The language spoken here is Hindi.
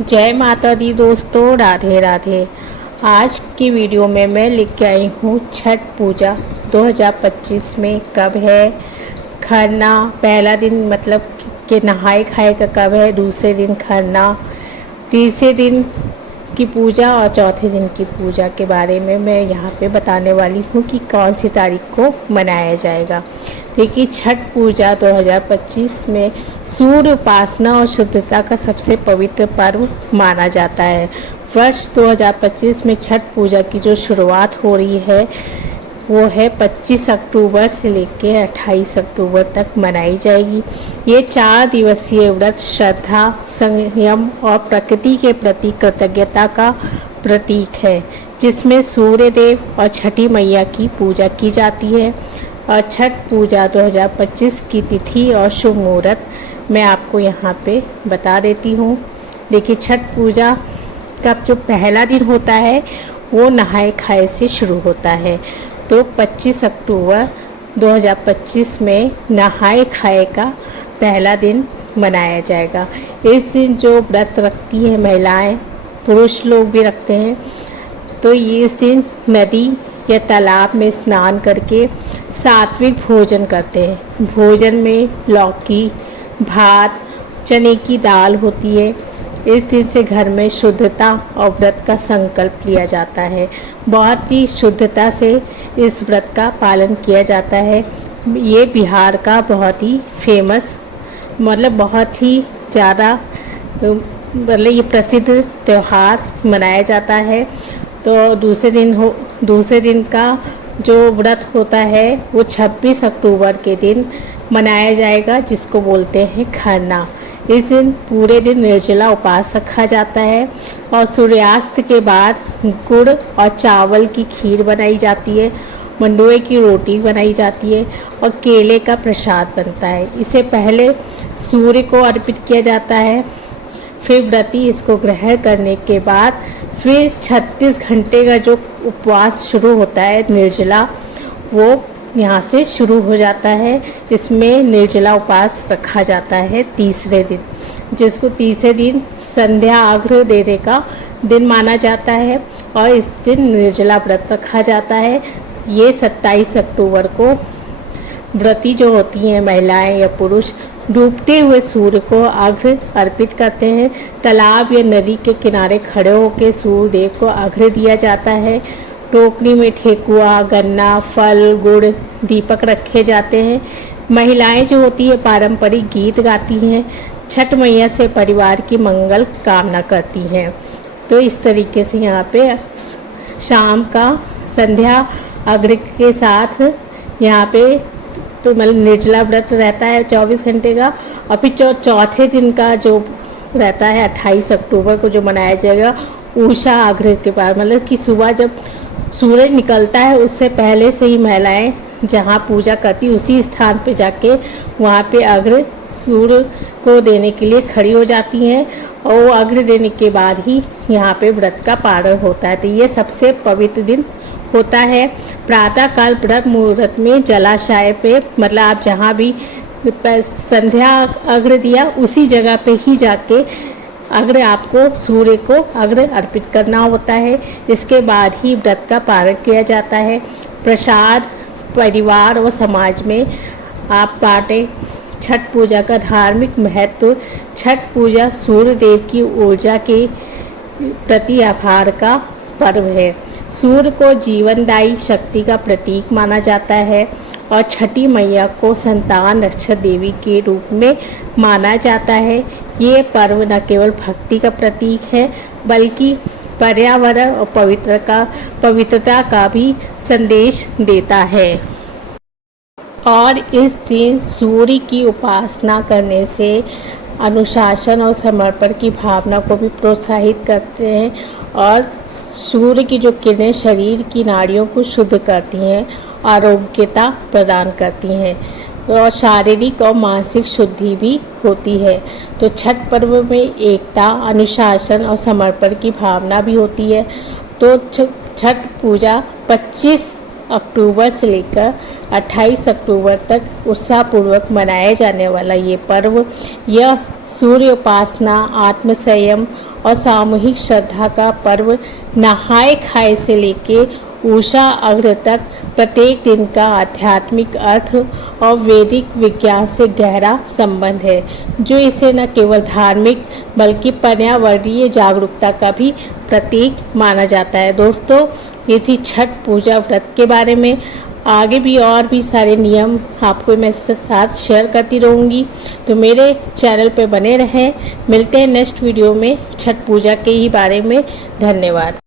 जय माता दी दोस्तों, राधे राधे। आज की वीडियो में मैं लेके आई हूँ छठ पूजा 2025 में कब है, खरना पहला दिन मतलब कि नहाए खाए का कब है, दूसरे दिन खरना, तीसरे दिन की पूजा और चौथे दिन की पूजा के बारे में मैं यहाँ पे बताने वाली हूँ कि कौन सी तारीख को मनाया जाएगा। देखिए, छठ पूजा 2025 में सूर्य उपासना और शुद्धता का सबसे पवित्र पर्व माना जाता है। वर्ष 2025 में छठ पूजा की जो शुरुआत हो रही है वो है 25 अक्टूबर से लेकर 28 अक्टूबर तक मनाई जाएगी। ये 4 दिवसीय व्रत श्रद्धा, संयम और प्रकृति के प्रति कृतज्ञता का प्रतीक है, जिसमें सूर्य देव और छठी मैया की पूजा की जाती है। और छठ पूजा 2025 की तिथि और शुभ मुहूर्त मैं आपको यहाँ पे बता देती हूँ। देखिए, छठ पूजा का जो पहला दिन होता है वो नहाए खाए से शुरू होता है। तो 25 अक्टूबर 2025 में नहाए खाए का पहला दिन मनाया जाएगा। इस दिन जो व्रत रखती हैं महिलाएं, पुरुष लोग भी रखते हैं, तो ये इस दिन नदी या तालाब में स्नान करके सात्विक भोजन करते हैं। भोजन में लौकी, भात, चने की दाल होती है। इस दिन से घर में शुद्धता और व्रत का संकल्प लिया जाता है। बहुत ही शुद्धता से इस व्रत का पालन किया जाता है। ये बिहार का बहुत ही फेमस मतलब बहुत ही ज़्यादा मतलब ये प्रसिद्ध त्यौहार मनाया जाता है। तो दूसरे दिन का जो व्रत होता है वो 26 अक्टूबर के दिन मनाया जाएगा, जिसको बोलते हैं खरना। इस दिन पूरे दिन निर्जला उपवास रखा जाता है और सूर्यास्त के बाद गुड़ और चावल की खीर बनाई जाती है, मंडुए की रोटी बनाई जाती है और केले का प्रसाद बनता है। इसे पहले सूर्य को अर्पित किया जाता है, फिर व्रती इसको ग्रहण करने के बाद फिर 36 घंटे का जो उपवास शुरू होता है निर्जला, वो यहाँ से शुरू हो जाता है। इसमें निर्जला उपवास रखा जाता है तीसरे दिन, जिसको तीसरे दिन संध्या अर्घ्य देने का दिन माना जाता है और इस दिन निर्जला व्रत रखा जाता है। ये 27 अक्टूबर को व्रती जो होती हैं महिलाएं या पुरुष डूबते हुए सूर्य को अर्घ्य अर्पित करते हैं। तालाब या नदी के किनारे खड़े होकर सूर्य देव को अर्घ्य दिया जाता है। टोकरी में ठेकुआ, गन्ना, फल, गुड़, दीपक रखे जाते हैं। महिलाएं जो होती है पारंपरिक गीत गाती हैं, छठ मैया से परिवार की मंगल कामना करती हैं। तो इस तरीके से यहाँ पे शाम का संध्या अर्घ्य के साथ यहाँ पे तो मतलब निर्जला व्रत रहता है 24 घंटे का। और फिर चौथे दिन का जो रहता है 28 अक्टूबर को जो मनाया जाएगा उषा अर्घ्य के बाद, मतलब कि सुबह जब सूरज निकलता है उससे पहले से ही महिलाएं जहाँ पूजा करती उसी स्थान पे जाके वहाँ पे अर्घ्य सूर्य को देने के लिए खड़ी हो जाती हैं और वो अर्घ्य देने के बाद ही यहाँ पे व्रत का पारण होता है। तो ये सबसे पवित्र दिन होता है। प्रातःकाल व्रत मुहूर्त में जलाशय पे मतलब आप जहाँ भी संध्या अर्घ्य दिया उसी जगह पे ही जाके अर्घ्य आपको सूर्य को अर्घ्य अर्पित करना होता है। इसके बाद ही व्रत का पारण किया जाता है। प्रसाद परिवार और समाज में आप बांटें। छठ पूजा का धार्मिक महत्व। छठ पूजा सूर्य देव की ऊर्जा के प्रति आभार का पर्व है। सूर्य को जीवनदायी शक्ति का प्रतीक माना जाता है और छठी मैया को संतान रक्षक देवी के रूप में माना जाता है। ये पर्व न केवल भक्ति का प्रतीक है बल्कि पर्यावरण और पवित्रता का भी संदेश देता है। और इस दिन सूर्य की उपासना करने से अनुशासन और समर्पण की भावना को भी प्रोत्साहित करते हैं और सूर्य की जो किरणें शरीर की नाड़ियों को शुद्ध करती हैं, आरोग्यता प्रदान करती हैं और शारीरिक और मानसिक शुद्धि भी होती है। तो छठ पर्व में एकता, अनुशासन और समर्पण की भावना भी होती है। तो छठ पूजा 25 अक्टूबर से लेकर 28 अक्टूबर तक उत्साहपूर्वक मनाया जाने वाला ये पर्व, यह सूर्य उपासना, आत्म संयम और सामूहिक श्रद्धा का पर्व। नहाय खाए से लेके उषा अग्र तक प्रत्येक दिन का आध्यात्मिक अर्थ और वैदिक विज्ञान से गहरा संबंध है, जो इसे न केवल धार्मिक बल्कि पर्यावरणीय जागरूकता का भी प्रतीक माना जाता है। दोस्तों, ये थी छठ पूजा व्रत के बारे में। आगे भी और भी सारे नियम आपको मैं साथ शेयर करती रहूँगी, तो मेरे चैनल पे बने रहें। मिलते हैं नेक्स्ट वीडियो में छठ पूजा के ही बारे में। धन्यवाद।